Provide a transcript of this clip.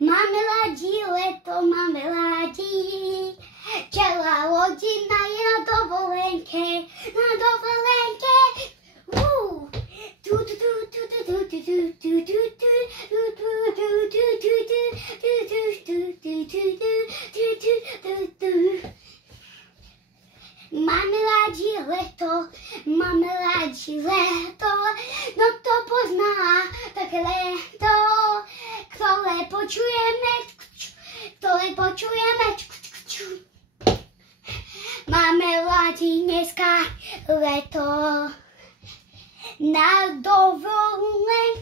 Máme rádi leto, máme rádi. Celá rodina je na dovolenke, na dovolenke. Máme rádi leto, máme rádi leto, no to pozná také leto, ktoré počujeme, máme rádi dneska leto, na dovolenke.